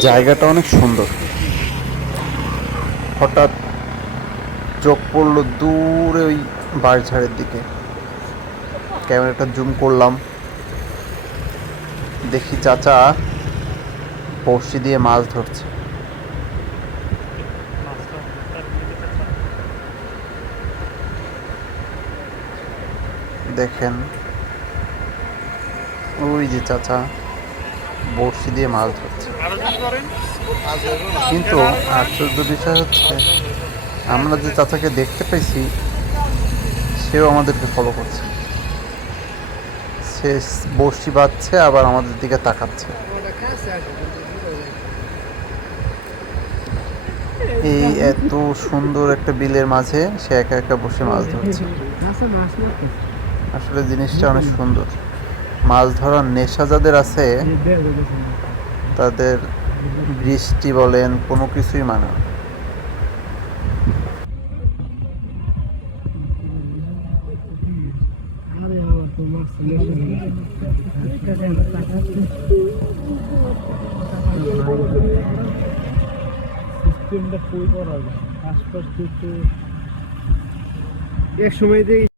জায়গাটা অনেক সুন্দর। হঠাৎ চোখ পড়ল দূরে ওই বাঁশঝাড়ের দিকে। ক্যামেরাটা জুম করলাম। দেখি চাচা বড়শি দিয়ে মাছ ধরছে। দেখেন, ওই যে চাচা। বড়শি দিয়ে মাছ ধরছে। কিন্তু আশ্চর্য বিষয় হচ্ছে, আমরা যে চাচাকে দেখতে পাইছি, সেও আমাদেরকে ফলো করছে। সে বড়শি বাঁধছে, আবার আমাদের দিকে তাকাচ্ছে। এই এত সুন্দর একটা বিলের মাঝে সে একা একা বসে মাছ ধরছে। আসলে জিনিসটা অনেক সুন্দর। মাছ ধরার নেশা যাদের আছে তাদের বৃষ্টি বলেন কোনো কিছুই মানে এক সময়